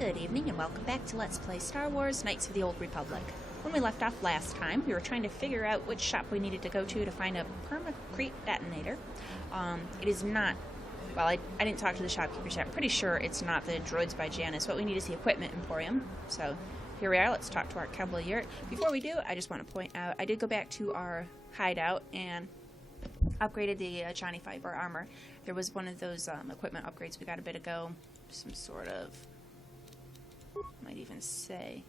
Good evening and welcome back to Let's Play Star Wars Knights of the Old Republic. When we left off last time, we were trying to figure out which shop we needed to go to find a Permacrete Detonator. It is not, well, I didn't talk to the shopkeepers yet. I'm pretty sure it's not the Droids by Janice. What we need is the Equipment Emporium. So here we are. Let's talk to our Cavalier. Before we do, I just want to point out, I did go back to our hideout and upgraded the Johnny Fiber armor. There was one of those equipment upgrades we got a bit ago. Some sort of, might even say,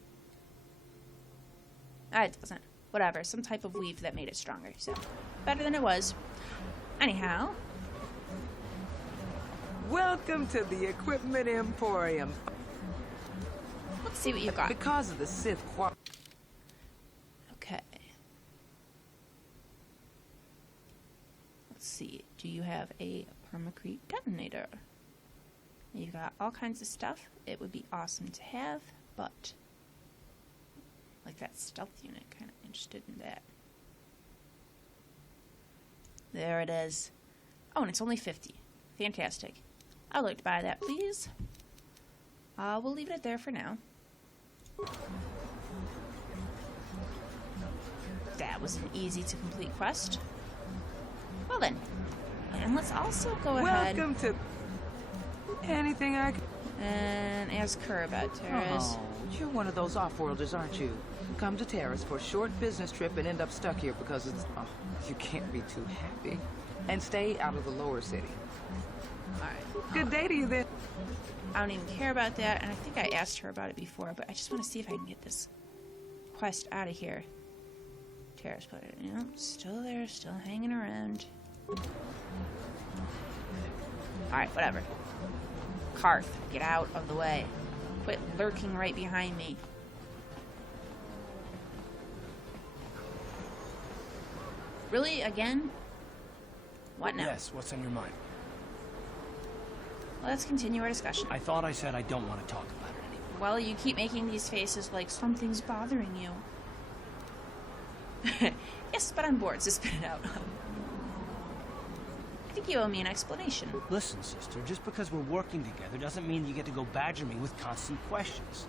it doesn't. Whatever, some type of weave that made it stronger. So, better than it was. Anyhow. Welcome to the Equipment Emporium. Let's see what you got. Because of the Sith Okay. Let's see. Do you have a Permacrete Detonator? You've got all kinds of stuff. It would be awesome to have, but like that stealth unit, kind of interested in that. There it is. Oh, and it's only 50. Fantastic. I'd like to buy that, please. We'll leave it there for now. That was an easy to complete quest. Well then, and let's also go ahead. Welcome to anything I can. And ask her about Terrace. Oh, you're one of those off-worlders, aren't you? Come to Terrace for a short business trip and end up stuck here because it's... Oh, you can't be too happy. And stay out of the lower city. Alright. Good day to you then. I don't even care about that, and I think I asked her about it before, but I just want to see if I can get this quest out of here. Terrace put it, you know, still there, still hanging around. Alright, whatever. Carth, get out of the way. Quit lurking right behind me. Really? Again? What now? Yes, what's on your mind? Let's continue our discussion. I thought I said I don't want to talk about it anymore. Well, you keep making these faces like something's bothering you. Yes, but I'm bored, so spit it out. I think you owe me an explanation. Listen, sister, just because we're working together doesn't mean you get to go badger me with constant questions.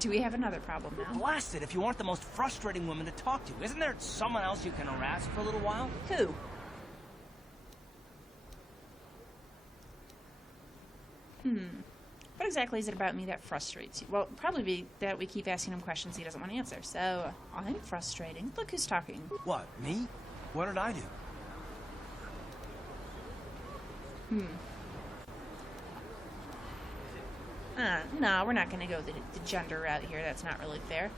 Do we have another problem now? Blast it if you aren't the most frustrating woman to talk to. Isn't there someone else you can harass for a little while? Who? What exactly is it about me that frustrates you? Well, probably be that we keep asking him questions he doesn't want to answer. So, I'm frustrating. Look who's talking. What, me? What did I do? No, we're not going to go the gender route here. That's not really fair.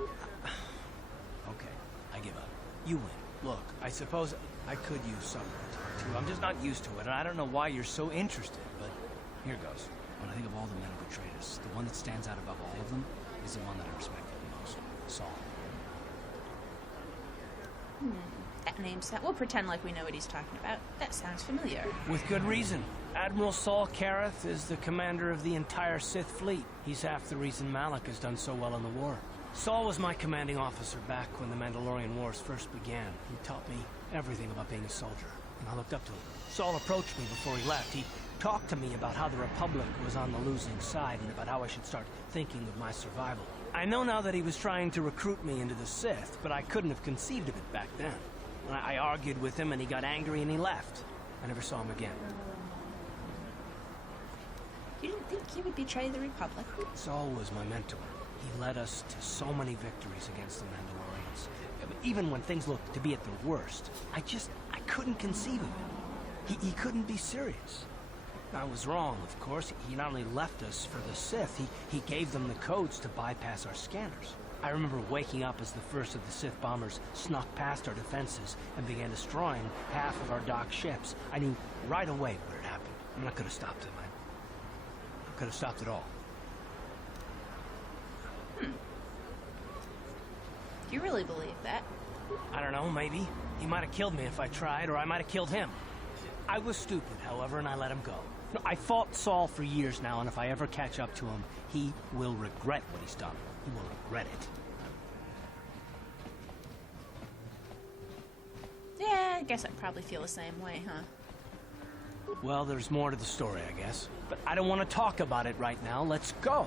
Okay, I give up. You win. Look, I suppose I could use someone to talk to. I'm just not used to it, and I don't know why you're so interested, but here goes. When I think of all the men who betrayed us, the one that stands out above all of them is the one that I respected the most, Saul. That name's that. We'll pretend like we know what he's talking about. That sounds familiar. With good reason. Admiral Saul Carth is the commander of the entire Sith fleet. He's half the reason Malak has done so well in the war. Saul was my commanding officer back when the Mandalorian Wars first began. He taught me everything about being a soldier, and I looked up to him. Saul approached me before he left. He talked to me about how the Republic was on the losing side and about how I should start thinking of my survival. I know now that he was trying to recruit me into the Sith, but I couldn't have conceived of it back then. I argued with him and he got angry and he left. I never saw him again. You didn't think he would betray the Republic? Saul was my mentor. He led us to so many victories against the Mandalorians. Even when things looked to be at their worst, I couldn't conceive of it. He couldn't be serious. I was wrong, of course. He not only left us for the Sith, he gave them the codes to bypass our scanners. I remember waking up as the first of the Sith bombers snuck past our defenses and began destroying half of our docked ships. I knew right away where it happened. I could have stopped him. I could have stopped it all. Do you really believe that? I don't know, maybe. He might have killed me if I tried, or I might have killed him. I was stupid, however, and I let him go. I fought Saul for years now, and if I ever catch up to him, he will regret what he's done. He will regret it. Yeah, I guess I'd probably feel the same way, huh? Well, there's more to the story, I guess. But I don't want to talk about it right now. Let's go.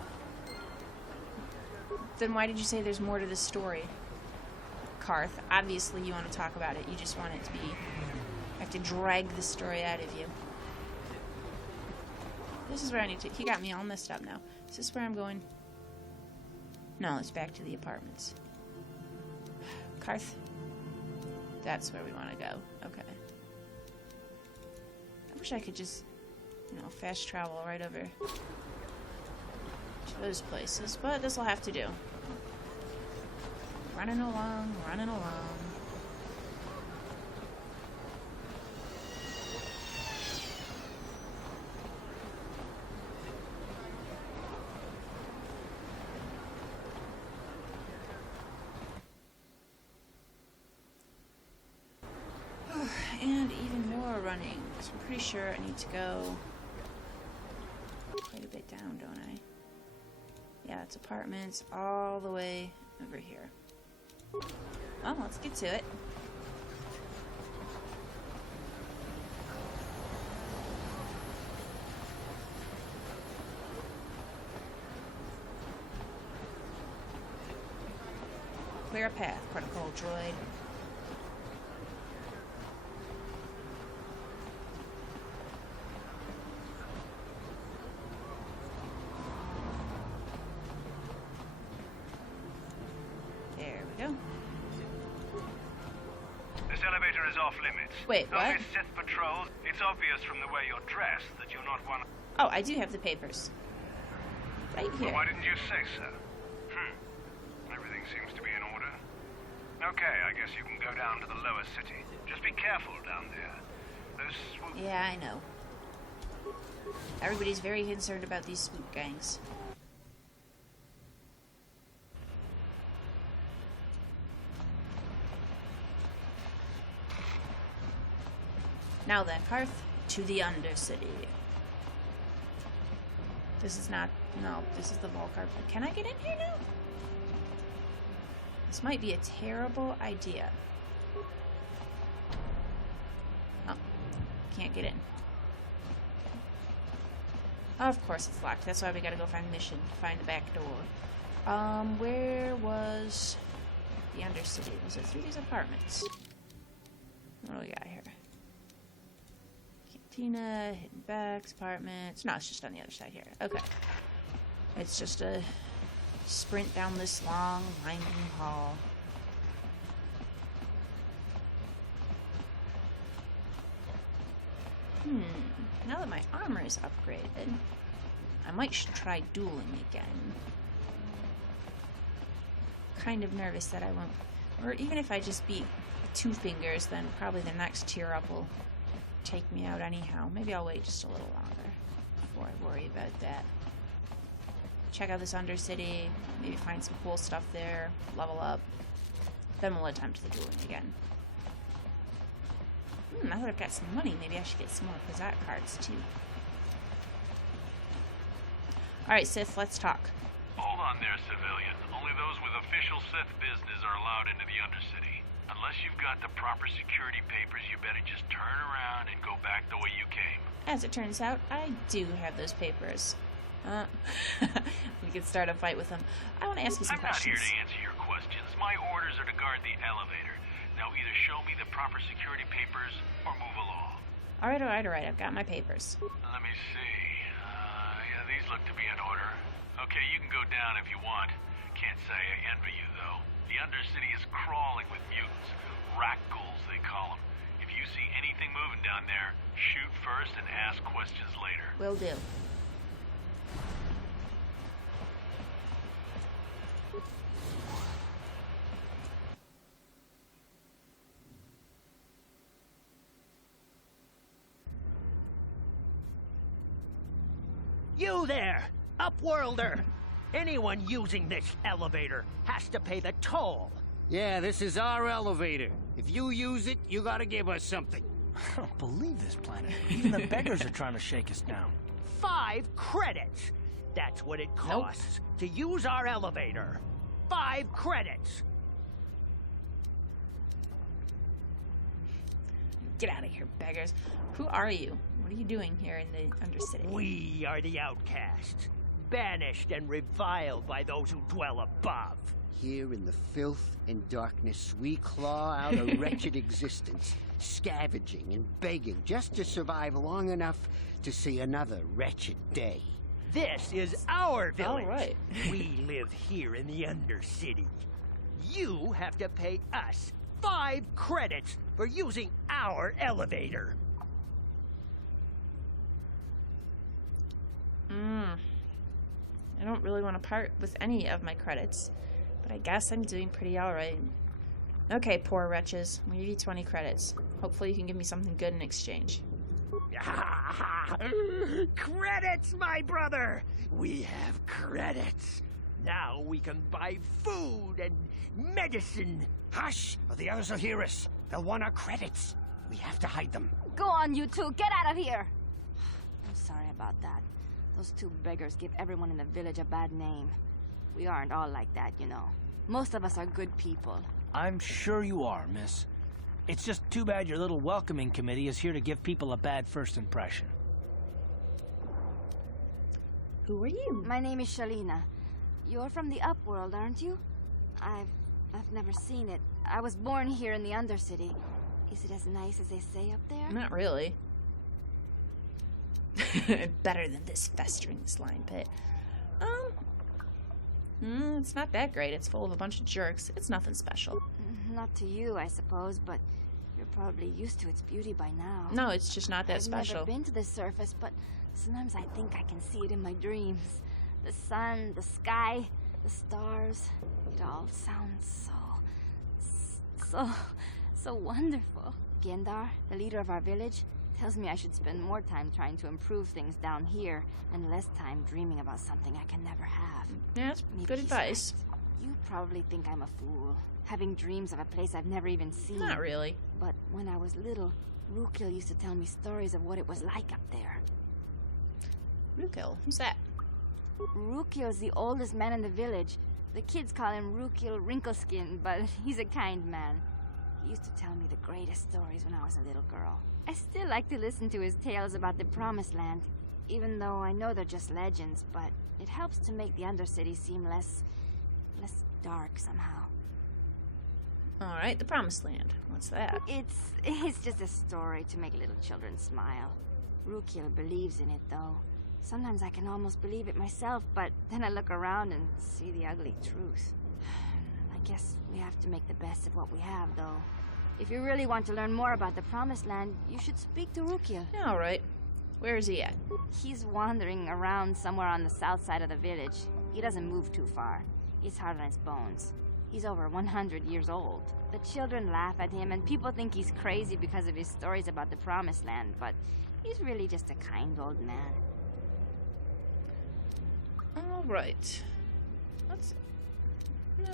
Then why did you say there's more to the story? Carth, obviously you want to talk about it. You just want it to be... I have to drag the story out of you. This is where I need to... He got me all messed up now. Is this where I'm going? No, it's back to the apartments. Carth? That's where we want to go. Okay. I wish I could just, you know, fast travel right over to those places, but this will have to do. Running along, running along. And even more running. So I'm pretty sure I need to go quite a bit down, don't I? Yeah, it's apartments all the way over here. Well, let's get to it. Clear a path, protocol droid. This elevator is off limits. Wait, what? Only Sith patrols. It's obvious from the way you're dressed that you're not one. Oh, I do have the papers. Right here. Well, why didn't you say so? Everything seems to be in order. Okay, I guess you can go down to the lower city. Just be careful down there. Those swoop... Yeah, I know. Everybody's very concerned about these swoop gangs. Now then, Carth, to the Undercity. This is not... No, this is the Volcar. Can I get in here now? This might be a terrible idea. Oh, can't get in. Of course it's locked. That's why we gotta go find a mission to find the back door. Where was the Undercity? Was it through these apartments? What do we got here? Cantina, hidden backs, apartments. No, it's just on the other side here. Okay. It's just a sprint down this long, winding hall. Now that my armor is upgraded, I might try dueling again. Kind of nervous that I won't... Or even if I just beat 2 fingers, then probably the next tier up will take me out anyhow. Maybe I'll wait just a little longer before I worry about that. Check out this Undercity, maybe find some cool stuff there, level up. Then we'll attempt the dueling again. Now that I've got some money, maybe I should get some more Pizzat cards too. Alright, Sith, let's talk. Hold on there, civilian. Only those with official Sith business are allowed into the Undercity. Unless you've got the proper security papers, you better just turn around and go back the way you came. As it turns out, I do have those papers. We could start a fight with them. I want to ask you some questions. I'm not here to answer your questions. My orders are to guard the elevator. Now either show me the proper security papers or move along. Alright, I've got my papers. Let me see. Yeah, these look to be in order. Okay, you can go down if you want. Can't say I envy you, though. The Undercity is crawling with mutants. Rakghouls, they call them. If you see anything moving down there, shoot first and ask questions later. Will do. You there, Upworlder! Anyone using this elevator has to pay the toll. Yeah, this is our elevator. If you use it, you gotta give us something. I don't believe this planet. Even the beggars are trying to shake us down. 5 credits! That's what it costs to use our elevator. 5 credits! Get out of here, beggars. Who are you? What are you doing here in the Undercity? We are the outcasts, banished and reviled by those who dwell above. Here in the filth and darkness, we claw out a wretched existence, scavenging and begging just to survive long enough to see another wretched day. This is our village. All right. We live here in the Undercity. You have to pay us 5 credits for using our elevator. I don't really want to part with any of my credits, but I guess I'm doing pretty alright. Okay, poor wretches. I'll give you 20 credits. Hopefully you can give me something good in exchange. Credits, my brother! We have credits. Now we can buy food and medicine. Hush, or the others will hear us. They'll want our credits. We have to hide them. Go on, you two. Get out of here. I'm sorry about that. Those 2 beggars give everyone in the village a bad name. We aren't all like that, you know. Most of us are good people. I'm sure you are, miss. It's just too bad your little welcoming committee is here to give people a bad first impression. Who are you? My name is Shalina. You're from the Upworld, aren't you? I've never seen it. I was born here in the Undercity. Is it as nice as they say up there? Not really. Better than this festering slime pit. It's not that great. It's full of a bunch of jerks. It's nothing special. Not to you, I suppose, but you're probably used to its beauty by now. No, it's just not that I've special. never been to the surface, but sometimes I think I can see it in my dreams. The sun, the sky, the stars. It all sounds so wonderful. Gendar, the leader of our village, tells me I should spend more time trying to improve things down here and less time dreaming about something I can never have. Yeah, that's Maybe good he's advice. right. You probably think I'm a fool, having dreams of a place I've never even seen. Not really. But when I was little, Rakghouls used to tell me stories of what it was like up there. Rakghouls? Who's that? Rakghouls is the oldest man in the village. The kids call him Rakghouls Wrinkleskin, but he's a kind man. He used to tell me the greatest stories when I was a little girl. I still like to listen to his tales about the Promised Land, even though I know they're just legends, but it helps to make the Undercity seem less dark somehow. Alright, the Promised Land. What's that? It's just a story to make little children smile. Rakghouls believes in it, though. Sometimes I can almost believe it myself, but then I look around and see the ugly truth. I guess we have to make the best of what we have, though. If you really want to learn more about the Promised Land, you should speak to Rakghouls. Yeah, alright. Where is he at? He's wandering around somewhere on the south side of the village. He doesn't move too far. He's hard on his bones. He's over 100 years old. The children laugh at him, and people think he's crazy because of his stories about the Promised Land, but he's really just a kind old man. Alright.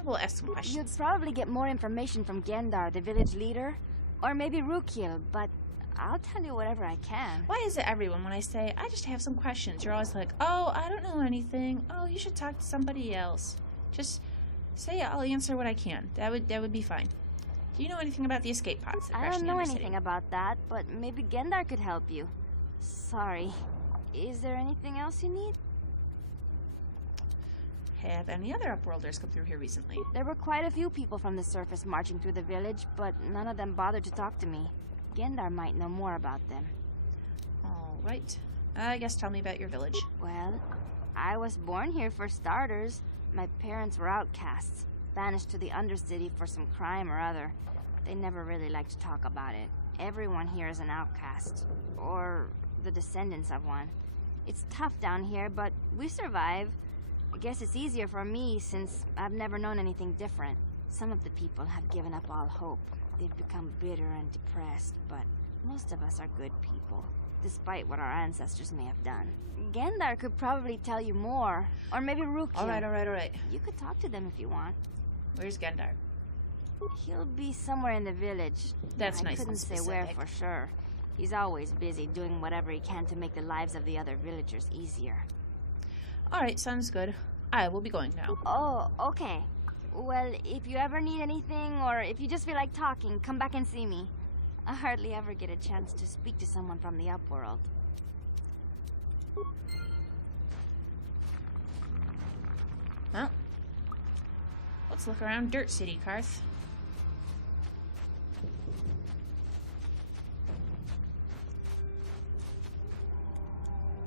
We'll ask some questions. You'd probably get more information from Gendar, the village leader, or maybe Rakghouls, but I'll tell you whatever I can. Why is it everyone, when I say, I just have some questions, you're always like, oh, I don't know anything. Oh, you should talk to somebody else. Just say I'll answer what I can. That would be fine. Do you know anything about the escape pods that I crashed don't in the know Undercity? anything about that, but maybe Gendar could help you. Sorry. Is there anything else you need? Have any other Upworlders come through here recently? There were quite a few people from the surface marching through the village, but none of them bothered to talk to me. Gendar might know more about them. Alright. I guess tell me about your village. Well, I was born here for starters. My parents were outcasts, banished to the Undercity for some crime or other. They never really liked to talk about it. Everyone here is an outcast, or the descendants of one. It's tough down here, but we survive. I guess it's easier for me since I've never known anything different. Some of the people have given up all hope. They've become bitter and depressed, but most of us are good people, despite what our ancestors may have done. Gendar could probably tell you more, or maybe Rakghouls. Alright. You could talk to them if you want. Where's Gendar? He'll be somewhere in the village. That's I nice and couldn't say where specific. for sure. He's always busy doing whatever he can to make the lives of the other villagers easier. Alright, sounds good. I will be going now. Oh, okay. Well, if you ever need anything, or if you just feel like talking, come back and see me. I hardly ever get a chance to speak to someone from the upworld. Well, let's look around Dirt City, Carth.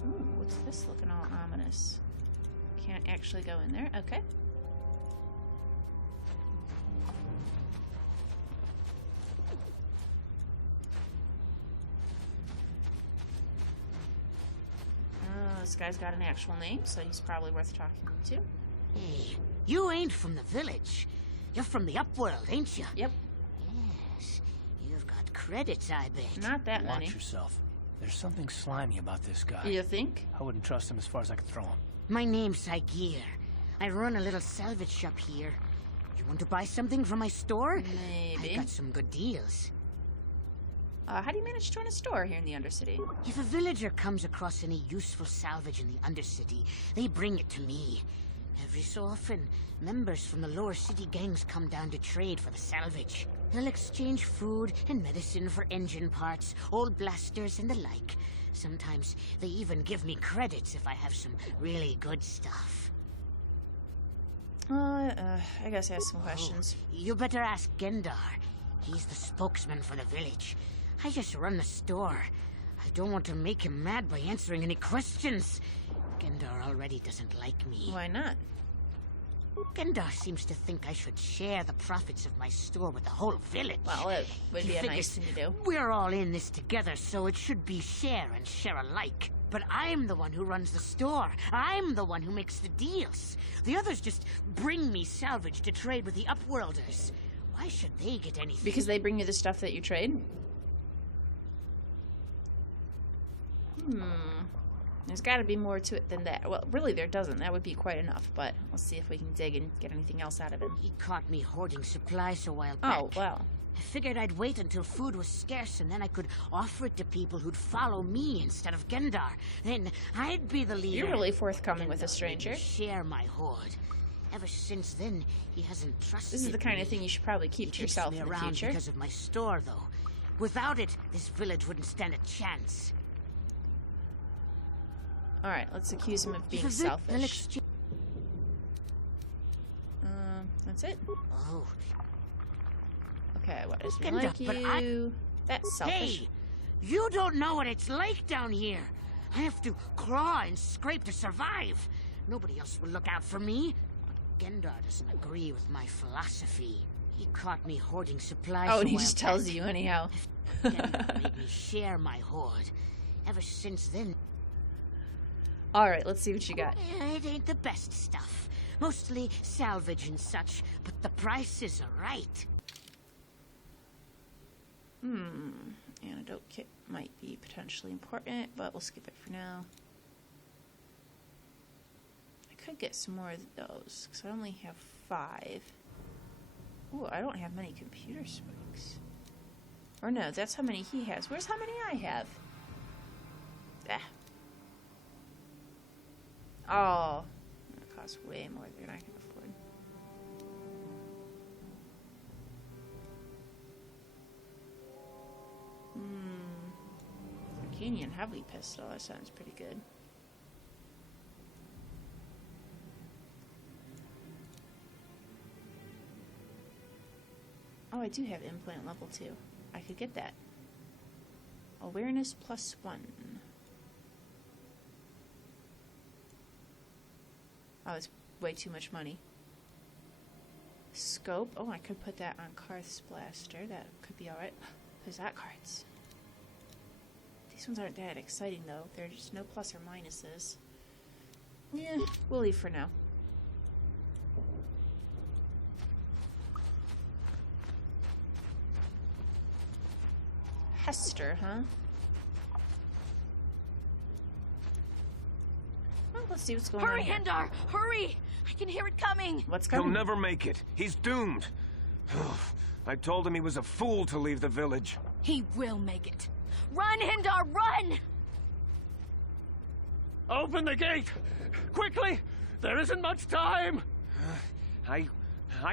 Ooh, what's this looking all ominous? Can't actually go in there. Okay. This guy's got an actual name, so he's probably worth talking to. Hey, you ain't from the village. You're from the upworld, ain't you? Yep. Yes. You've got credits, I bet. Not that many. Watch yourself. There's something slimy about this guy. You think? I wouldn't trust him as far as I could throw him. My name's Saigir. I run a little salvage shop here. You want to buy something from my store? Maybe. I got some good deals. How do you manage to run a store here in the Undercity? If a villager comes across any useful salvage in the Undercity, they bring it to me. Every so often, members from the lower city gangs come down to trade for the salvage. They'll exchange food and medicine for engine parts, old blasters, and the like. Sometimes they even give me credits if I have some really good stuff. I guess I have some questions. You better ask Gendar. He's the spokesman for the village. I just run the store. I don't want to make him mad by answering any questions. Gendar already doesn't like me. Why not? Gendar seems to think I should share the profits of my store with the whole village. Well, it would He be a figures nice thing to do. We're all in this together, so it should be share and share alike. But I'm the one who runs the store. I'm the one who makes the deals. The others just bring me salvage to trade with the Upworlders. Why should they get anything? Because they bring you the stuff that you trade? There's got to be more to it than that. Well, really, there doesn't. That would be quite enough, but let's see if we can dig and get anything else out of him. He caught me hoarding supplies a while back. Oh, well. I figured I'd wait until food was scarce, and then I could offer it to people who'd follow me instead of Gendar. Then I'd be the leader. You're really forthcoming with a Gendar stranger. made me share my hoard. Ever since then, he hasn't trusted This is the kind me. of thing you should probably keep to He keeps yourself me in the around future. because of my store, though. Without it, this village wouldn't stand a chance. Alright, let's accuse him of being They'll selfish. exchange- That's it. Oh, Okay, what does he Gendar, like but you? That's selfish. hey! You don't know what it's like down here. I have to claw and scrape to survive. Nobody else will look out for me. But Gendar doesn't agree with my philosophy. He caught me hoarding supplies. Oh, and a he while just tells back. you anyhow. Gendar made me share my hoard. Ever since then, Alright, let's see what you got. it ain't the best stuff. Mostly salvage and such, but the prices are right. Antidote kit might be potentially important, but we'll skip it for now. I could get some more of those, because I only have 5. Ooh, I don't have many computer spikes. Or no, that's how many he has. Where's how many I have? Ah. Oh. That costs way more than I can afford. Arcanian Heavy Pistol, that sounds pretty good. Oh, I do have implant level 2. I could get that. Awareness +1. Oh, it's way too much money. Scope. Oh, I could put that on Carth's blaster. That could be alright. There's that cards. These ones aren't that exciting, though. They're just no plus or minuses. Yeah, we'll leave for now. Hester, huh? Well, let's see what's going on Hurry, here. Hendar! Hurry! I can hear it coming! What's He'll coming? never make it. He's doomed. I told him he was a fool to leave the village. He will make it. Run, Hendar, run! Open the gate! Quickly! There isn't much time! I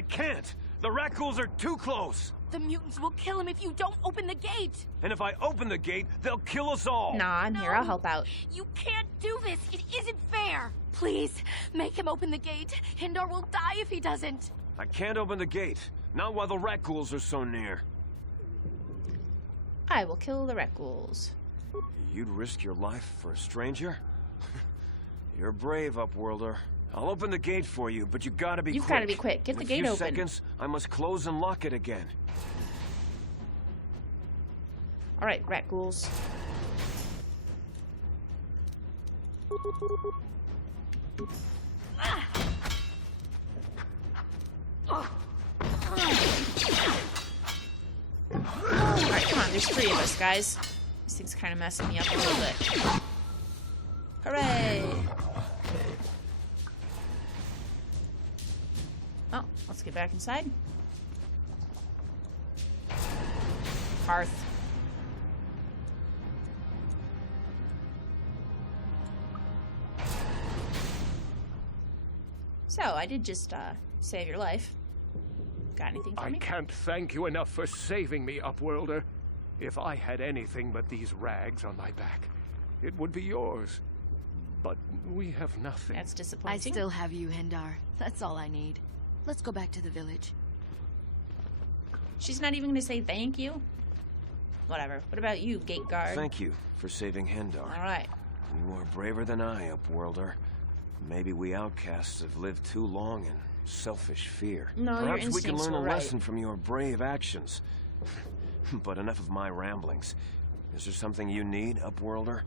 can't. The Rakghouls are too close. The mutants will kill him if you don't open the gate! And if I open the gate, they'll kill us all! Nah, I'm here. I'll help out. You can't do this! It isn't fair! Please, make him open the gate. Hindar will die if he doesn't. I can't open the gate. Not while the Rakghouls are so near. I will kill the Rakghouls. You'd risk your life for a stranger? You're brave, Upworlder. I'll open the gate for you, but you gotta be quick. You've gotta be quick. Get the gate open. In a few seconds, I must close and lock it again. Alright, Rakghouls. Alright, come on. There's 3 of us, guys. This thing's kind of messing me up a little bit. Hooray! Oh, let's get back inside. Carth. So, I did just, save your life. Got anything for me? I can't thank you enough for saving me, Upworlder. If I had anything but these rags on my back, it would be yours. But we have nothing. That's I disappointing. still have you, Hindar. That's all I need. Let's go back to the village. She's not even gonna say thank you? Whatever. What about you, gate guard? Thank you for saving Hindar. Alright. You are braver than I, Upworlder. Maybe we outcasts have lived too long in selfish fear. No, your Perhaps we can instincts learn a were right. lesson from your brave actions. But enough of my ramblings. Is there something you need, Upworlder?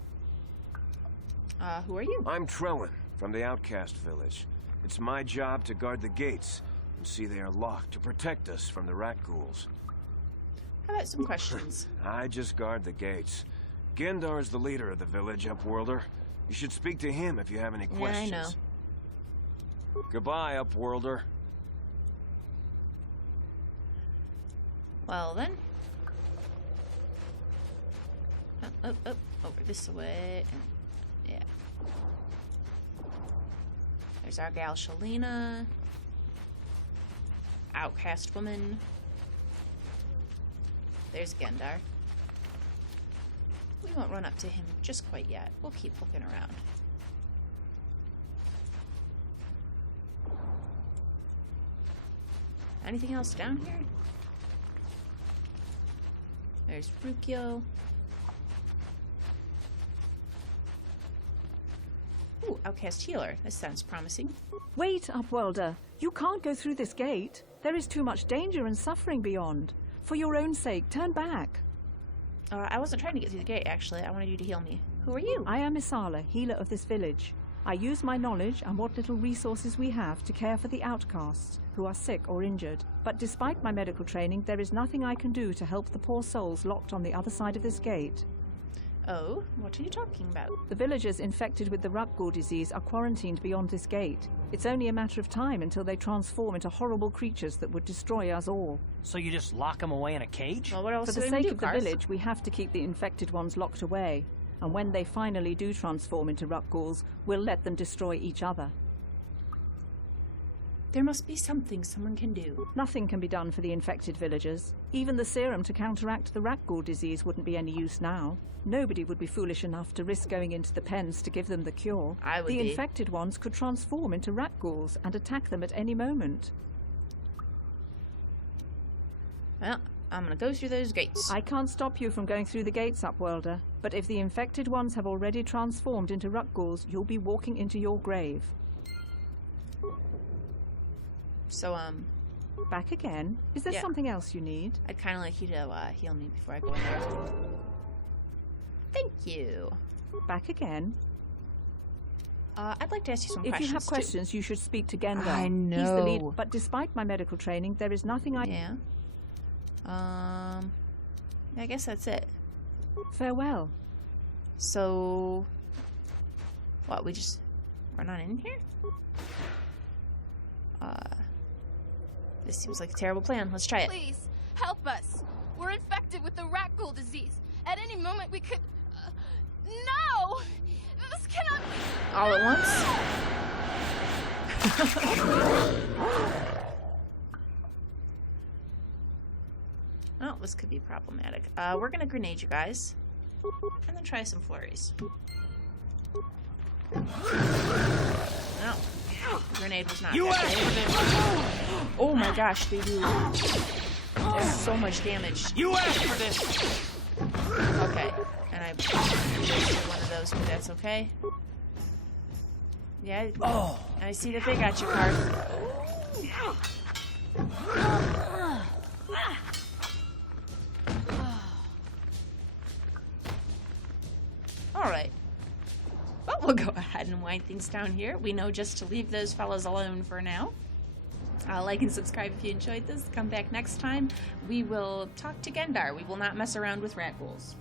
Who are you? I'm Trellin, from the outcast village. It's my job to guard the gates and see they are locked to protect us from the Rakghouls. How about some questions? I just guard the gates. Gendar is the leader of the village, Upworlder. You should speak to him if you have any questions. Yeah, I know. Goodbye, Upworlder. Well then. Up, over this way. Yeah. There's our gal Shalina. Outcast woman. There's Gendar. We won't run up to him just quite yet. We'll keep looking around. Anything else down here? There's Rukio. Ooh, outcast healer. This sounds promising. Wait, Upworlder. You can't go through this gate. There is too much danger and suffering beyond. For your own sake, turn back. I wasn't trying to get through the gate, actually. I wanted you to heal me. Who are you? I am Isala, healer of this village. I use my knowledge and what little resources we have to care for the outcasts who are sick or injured. But despite my medical training, there is nothing I can do to help the poor souls locked on the other side of this gate. Oh, what are you talking about? The villagers infected with the Rakghoul disease are quarantined beyond this gate. It's only a matter of time until they transform into horrible creatures that would destroy us all. So you just lock them away in a cage? Well, what else For the do we sake do, of the Carth? village, we have to keep the infected ones locked away. And when they finally do transform into Rakghouls, we'll let them destroy each other. There must be something someone can do. Nothing can be done for the infected villagers. Even the serum to counteract the Rakghoul disease wouldn't be any use now. Nobody would be foolish enough to risk going into the pens to give them the cure. I would The be. infected ones could transform into Rakghouls and attack them at any moment. Well, I'm gonna go through those gates. I can't stop you from going through the gates, Upworlder. But if the infected ones have already transformed into Rakghouls, you'll be walking into your grave. So, Back again? Is there Yeah. something else you need? I'd kind of like you to heal me before I go in there. Thank you. Back again? I'd like to ask you some If questions, you have too. questions, you should speak to Gendar. I He's the lead. know. But despite my medical training, there is nothing I... Yeah. I guess that's it. Farewell. So, what, we're not in here? This seems like a terrible plan. Let's try it. Please, help us. We're infected with the Rakghoul disease. At any moment we could... no! This cannot be... All at once? This could be problematic. We're gonna grenade you guys. And then try some flurries. No. The grenade was not effective. Oh my gosh, they do so much damage. You asked for this! Okay, and I wasted one of those, but that's okay. Yeah, I see that they got you, Carth. Alright. Well, we'll go ahead and wind things down here. We know just to leave those fellas alone for now. Like and subscribe if you enjoyed this. Come back next time. We will talk to Gendar. We will not mess around with Rakghouls.